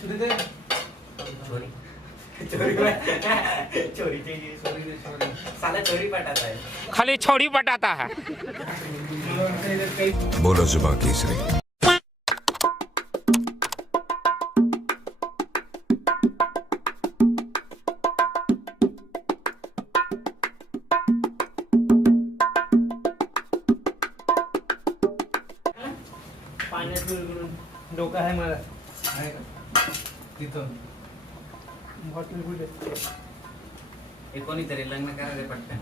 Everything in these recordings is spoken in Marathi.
चोरी चोरी साला चोरी पटाता है, खाली छोड़ी पटाता है. बोलो जुबा केसरी. पाण्यात डोकं आहे मला तिथं हॉटेल कुठे हे कोणीतरी लग्न करायला पटकन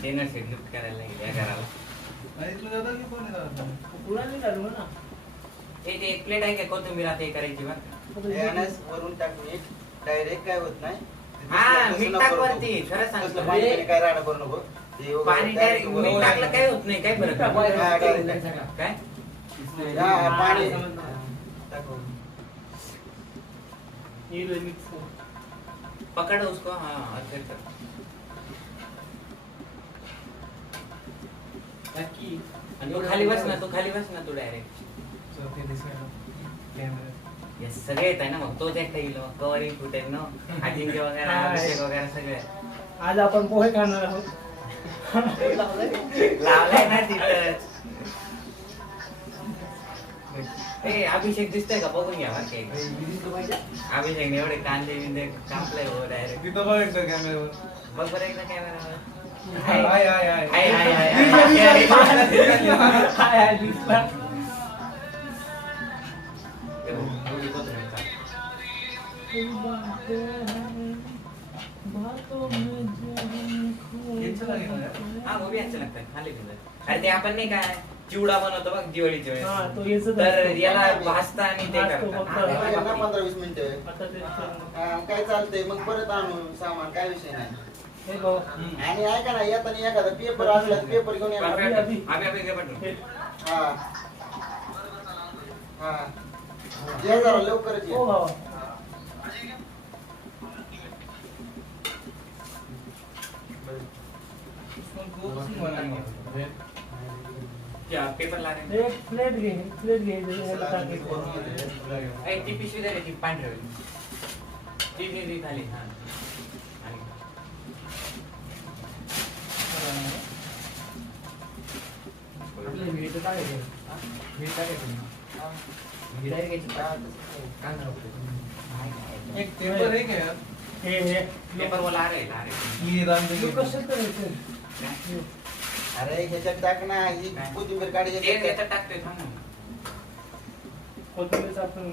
डिनर सेट गिफ्ट करायला गेले या घराला. पुरा नाही झालो ना हे ते एक प्लेट आहे का कोथिंबीर आता हे करायची बघ. वरून टाकून डायरेक्ट काय होत नाही. हा मीठ टाक वरती, खरं सांगतो काय राडा करू नको. पाणी डायरेक्ट मीठ टाकलं काय होत नाही, काय फरक काय पाणी पकड़ उसको. हाँ अच्छे कर आणि तू खाली बस ना, तू डायरेक्ट सगळे येत आहे ना. मग तोच एकटा येईल, कवरिंग फुटेज ना, अजिंक्य वगैरे अभिषेक वगैरे सगळे. आज आपण पोहे खाणार आहोत. लावलाय ना तिथं. ए अभिषेक दिसतोय का बघून घ्या बरं की. अभिषेक एवढे कांदे बिंदे कापले हो डायरेक्ट. तिथं बघ एकदा कॅमेरावर. बघ बरं एकदा कॅमेरावर. हाय हाय हाय हाय हाय हाय हाय दिसला हाँ वो भी अच्छा लगता है खाली पिंजर. अरे ते आपण नाही काय चिवडा बनवतो बघ दिवाळीच्या हा वेळेस, तो येच तर याला भाजता आणि ते भाजतो करतात. फक्त. 15-20 मिनिटं आता ते काय चालतंय. मग परत आणू सामान, काय विषय नाही. हे बघ आणि ऐका ना, येताना एखादा पेपर असला पेपर घेऊन या. अभी घे पाठवून. हा हा ये जरा लवकरच ये. हो भावा क्या पेपर ला रहे एक प्लेट घे हैं. ती पिशवी द्या रे, ती पांढरी ती खाली. हा एक पेपर आहे का? पेपर वाला आ रहे ही रांगेत तू कसं करायचं अरे ह्याच्यात टाक ना, ही कोथिंबीर काढी ह्याच्यात याच्यात टाकतोय थांब ना. कोथिंबीर आपण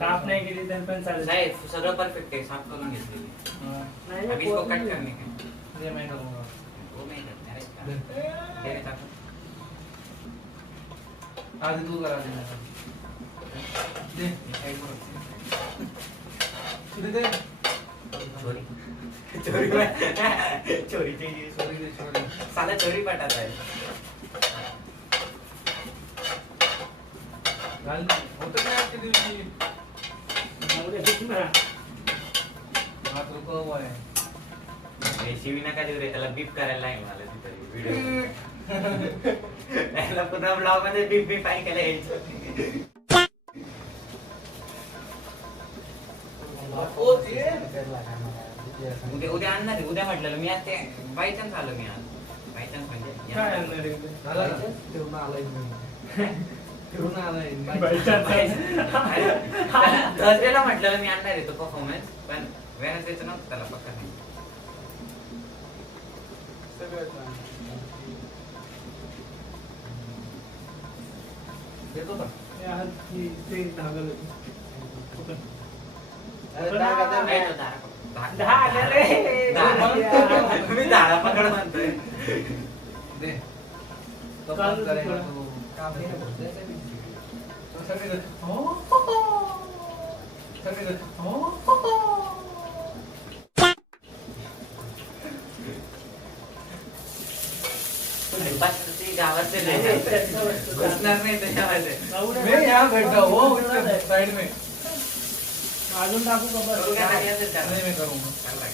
काप नाही केली तर पण चालेल. साहेब सगळं परफेक्ट आहे, साफ करून घेतलेली. नाही अभी इसको कट करने का. दे मैं करूंगा. वो नहीं करते हैं. तेरे साथ आधी तू करा दे. दे दे. चोरी चोरी साला चोरी पटाता है. घाल होतं काय आजच्या दिवशी. हात रुकव आहे. शिवी नका देऊ रे, त्याला बीप करायला आहे मला तिथे व्हिडिओ. त्याला पुन्हा ब्लॉग मध्ये बीप बीप ऐकायला यायचं. उद्या आणणार आहे. उद्या म्हटलं मी आज ते बाय चान्स आलो. मी आज बाय चान्स म्हणजे काय आणणार आहे? झालं ना? फिरून आलाय फिरून आलाय. थर्सडेला म्हटलं मी आणणार आहे तो परफॉर्मन्स, पण वेनसडेचं नव्हतं त्याला पक्का नाही. देतो का? आज ते धागल नाही तो धागल रे. मी धाडा पकड म्हणतोय. दे. तो चालू पण करेगा थोडं. तो. काम नाही करत. तो सगळे हो सगळे हो गावाचे नाही घुसणार नाही त्याच्यामध्ये. मैं यहाँ बैठा हूँ इसके साइड में. अजून टाकू का करू का बरं? नाही असं चाललंय. नहीं मैं करूँगा. चाललंय.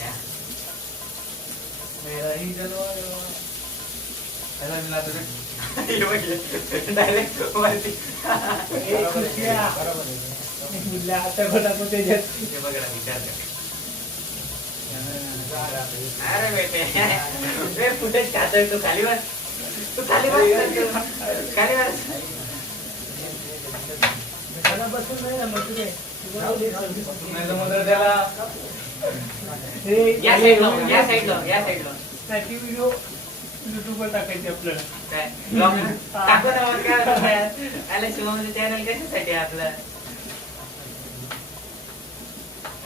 या. मेरा ही जलवा ऐसा मिला तुझे. डायरेक्ट वरती. ए, खुशिया. बराबर है. मुलं आता कोणाको त्याच्यात ते बघ ना विचार कर. अरे बेटे फुटेज खातोय तू खाली बस. तू खाली बस. खाली बस. त्याला बसून नाही ना मग तुझे नाही जमलं त्याला. या साईडला या साईडला या साईडला ती व्हिडिओ युट्यूबवर टाकायची आपल्याला. काय ब्लॉग टाकू ना मग काय होतं यार. आला शिवमचं चॅनल कशासाठी आहे आपलं.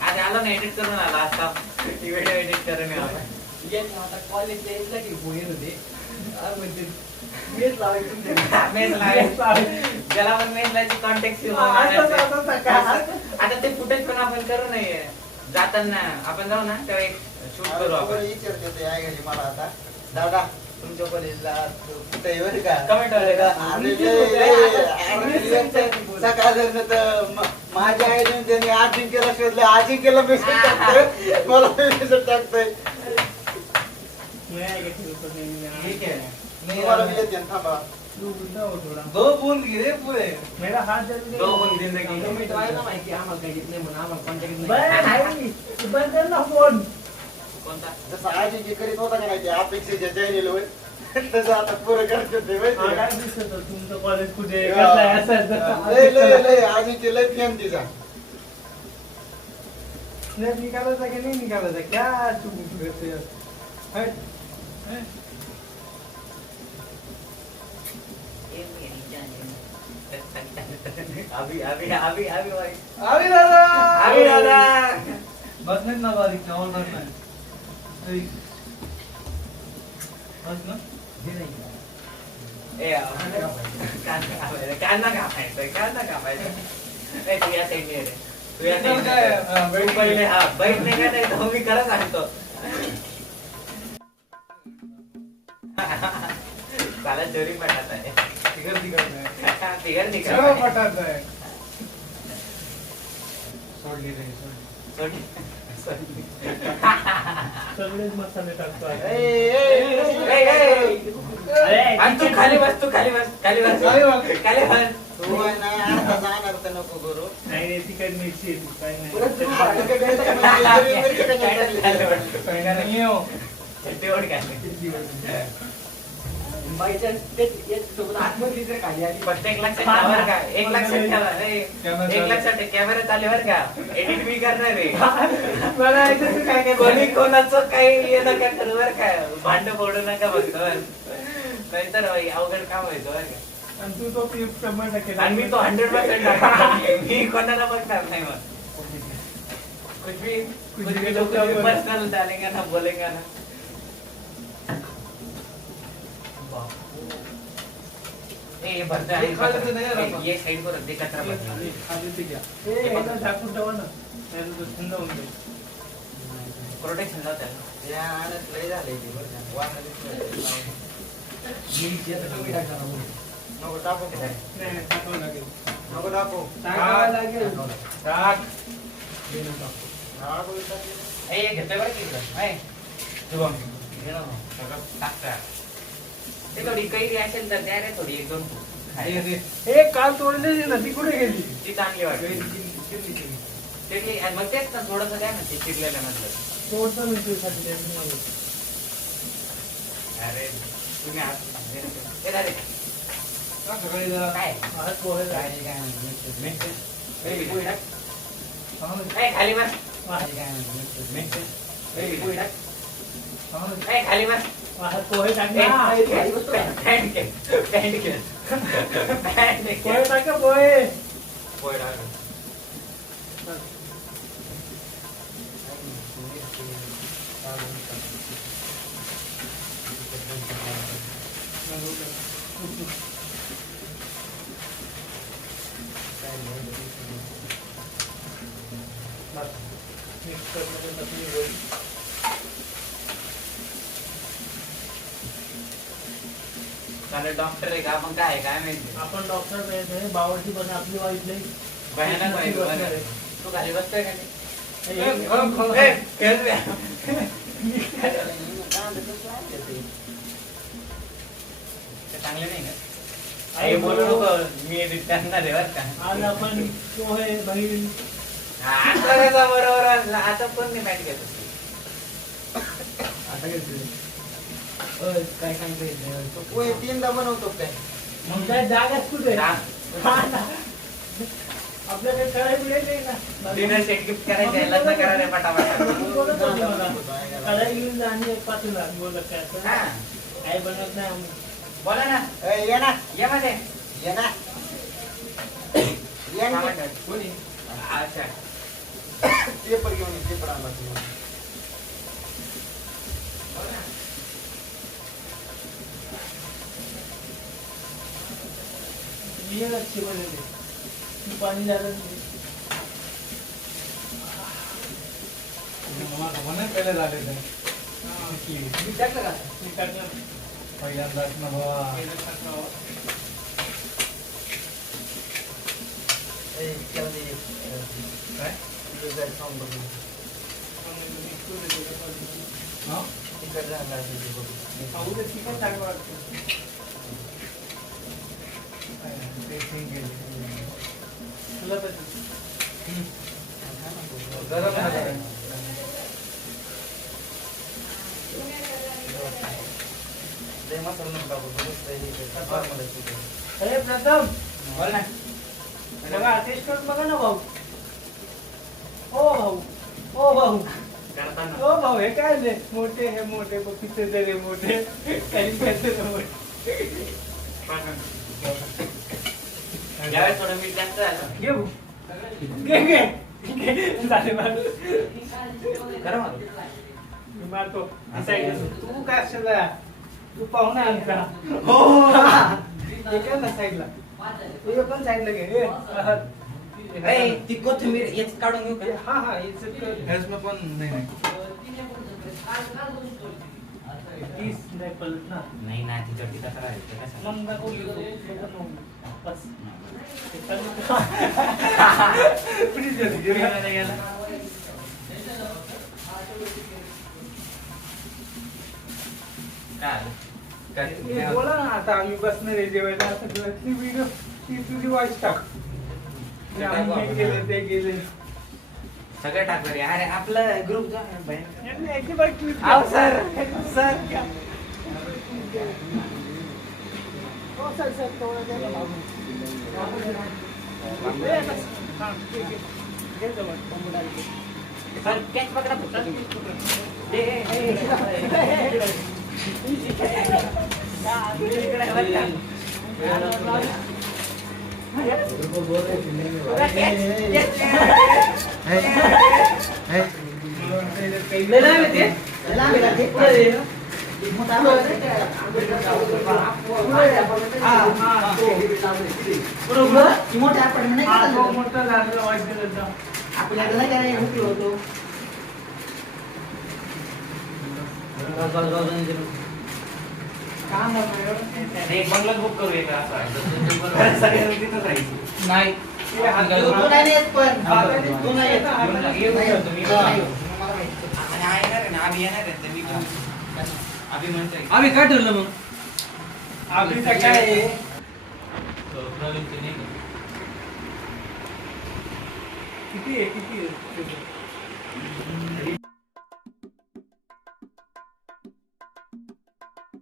आज आलो ना एडिट करून आला आता व्हिडिओ एडिट करून आला. आता कॉलेजला यायला की बोलत होते म्हणजे मेस लावायची. ज्याला पण मेस लावायची कॉन्टॅक्ट आता ते फुटेज पण आपण करू नये. जाताना आपण जाऊ ना तेव्हा एक शूट करू आपण. विचारते ते आहे घरी मला आता दादा तुमच्या कॉलेजला कुठे आहे बरं का कमेंट वाले का सकाळ तर माझ्या आईने त्यांनी अजिंक्यला शोधलं अजिंक्यला मेसेज टाकतोय मला मेसेज टाकतोय ठीक आहे. तुम्हाला मी येते थांबा दो बोल गिरे पुरे मेरा हात जल्दी दो बोल जिंदगी. तुम्ही तर आहे ना माहिती आम्हाला काही येत नाही म्हणून आम्हाला कॉन्टॅक्ट बरं नाही. तू बंद कर ना फोन. कोणता जसं अजिंक्य करीत होता का नाही ते अपेक्षेच्या चॅनेल वर तसं आता पुरं करते ते माहिती हा, आहे काय का? दिसत होतं तुमचं कॉलेज कुठे कसं आहे असं लय लय लय अजिंक्य लय फॅन तिचा स्नॅप निकालायचा की नाही निकालायचा क्या तू करते यार? हट. अभी अभी अभी अभी भाई अरे दादा अभी दादा बस नाही ना बारीक चावल बस नाही ऐक. बस ना हे नाही ए कांदा कापायचा ए तू या साईडने रे तू या काय साईडने तू पहिले हा बैठ नाही का नाही तो मी खरं सांगतो साला चोरी पटात आहे तिघड तिघड नाही बिगर सगळं निघा पटात आहे सोडली रे सोडली सगळेच मसाले टाकतो आता. आणि तू खाली बस खाली बस. खाली बस तू आहे ना आता जाणार तर नको करू नाही रे तिकड मिरची आहे ती, काही नाही. परत तुम्ही भांडण करायचं का नाही? मिरची कशाला टाकली? पहिला नाही येऊ तेवढ काय आतमध्ये तर खाली आली फक्त एक लक्षात ठेवा बरं का एक लक्षात ठेवा एक लक्षात ठेवा कॅमेरा चालू बरं का एडिट मी करणार आहे मला ऐकायचं काय काय कोणी कोणाचं काही हे नका करू बरं का भांड फोडू नका फक्त नाहीतर अवघड काम व्हायचं बरं का आणि तू तो 100% आणि मी तो 100% टाकणार मी कोणाला बघणार नाही मग कुछ भी लोग पर्सनल डालेंगे ना बोलेंगे ना ये भरता है ये साइड पर रख कचरा भरता है खाली ते घ्या. ए, ह्याला झाकून ठेवा ना नाही तर तो थंड होऊन जाईल. प्रोटेक्शन जातं ना या आणत लय झालंय ते बरं का. वाढलं मिरची आता कमी टाका ना बोल. नको टाकू का? नाही नाही टाकावं लागेल. नको टाकू टाकावं लागेल. टाक. हे नको टाकू. टाकू टाकू. ए घेतोय बरं की इकडं ऐ हे बघ. घे ना मग. सगळं टाकता ते थोडी कैरी असेल तर द्या रे थोडी एक दोन हे दे. ए, काल तोडलेली ना ती कुठे गेली? ती चांगली वाटते चिरली. चिरली आणि मग तेच ना थोडंसं द्या ना ते चिरलेल्या मधलं तोडतो मी तुझ्यासाठी ते तुम्हाला. अरे तुम्ही आज रे टाक सकाळी जरा. काय आज पोहे काय झाले. काय म्हणतो ए पोळी टाक चांगलं. ए खाली बस आज ए पोळी टाक चांगलं. ए खाली बस पोहे टाक ए, ना. पॅन्ट घे पॅन्ट घे पॅन्ट घे पोहे टाक ना, पोहे. पोळी टाक मिक्स करण्याचं तसंही होईल. चालेल डॉक्टर आहे का आपण काय आहे काय माहिती आपण डॉक्टर आहे बावरची पण आपली वाईट नाही. भयानक वाईट बसणार बरं. आहे. तू खाली बसतोय का ए, नाही खरं. ए, खेळ द्या. कांदा कसं आणलं ते? ते चांगले नाही का आई बोलू नको मी एडिट करणार आहे बरं का आज आपण पोहे बहीण आता कसा बरोबर असला आता पण नाही मॅच घेत होती. आता काय सांगता पोहे 3दा बनवतो काय मग काय जागाच कुठे हा. आपल्याकडे करायला मिळेल नाही ना डिनर सेट गिफ्ट करायचं आहे लग्न करायला पटापट बोलत होती मला. कढई घेऊन जा आणि एक पातेला बोलत काय असं. हा आई बनवत नाही आम्ही. बोला ना ये ना ये मध्ये ये ना ये ना. कोणी अच्छा पेपर घेऊन ये, पेपर आणला तुम्हाला. ये अच्छी बनवली. तू पाणी झालं नाही. पहिले झाले ते मी टाकलं का? मी टाकलं. पहिल्यांदाच ना बाबा ए, जाऊ दे. काय तुझं जरा sound बघ ना. हा तिकडं राहिला असेल ते बघू. खाऊ दे, ठीक आहे, चांगलं वाटतं. टेस्टिंग केली तुला तर गरम नाही लय मसाला नको टाकू, थोडंसं हे कर. normal आहे तुझं. अरे प्रथम बोल ना बघा टेस्ट करून बघा ना भाऊ. ओ भाऊ ओ भाऊ करताना ओ भाऊ हे काय नाही मोठे हे मोठे बघितले तरी मोठे काही करते ना मोठे. यावेळेस थोडं मीठ जास्त झालं घे भाऊ घे झाले मार. खरं मग मी मारतो तू काय असला तू पाहुणा आमचा हो हे काय ना साईडला तू पण साईडला घे ए, ती कोथिंबीर याच काढून घेऊ का हा हा याचं ह्याचं पण नाही तीस नाही पलट ना नाही ना तिच्या ती कसं राहायचं कसं मग नको घेऊ बस प्लीज काय बोला ना आता आम्ही बसणार आहे जेवायला आता ती व्हिडिओ ती तुझी वॉइस टाक आम्ही हे गेले ते गेले सगळं टाकलं रे अरे आपलं ग्रुप जा याची बाई clip आव घ्या. सर सर हो सर सर थोडं द्या ना बाबू. ए, बस. हा, ठीक आहे. घे जवळ, कोंबडा आहे. सर कॅच पकडा फक्त तुम्ही. मोठं झालं वाईट आपल्याला काय हुकलो होतो काम एक बंगला बुक करू एक असं सगळ्यांना तिथं जायचं नाही तू नाही येत पण तू नाही येत. तुम्ही येणार आहे ना आम्ही येणार आहे तर मी आम्ही म्हणतोय आम्ही काय ठरलं मग आपली काय आहे? किती आहे किती आहे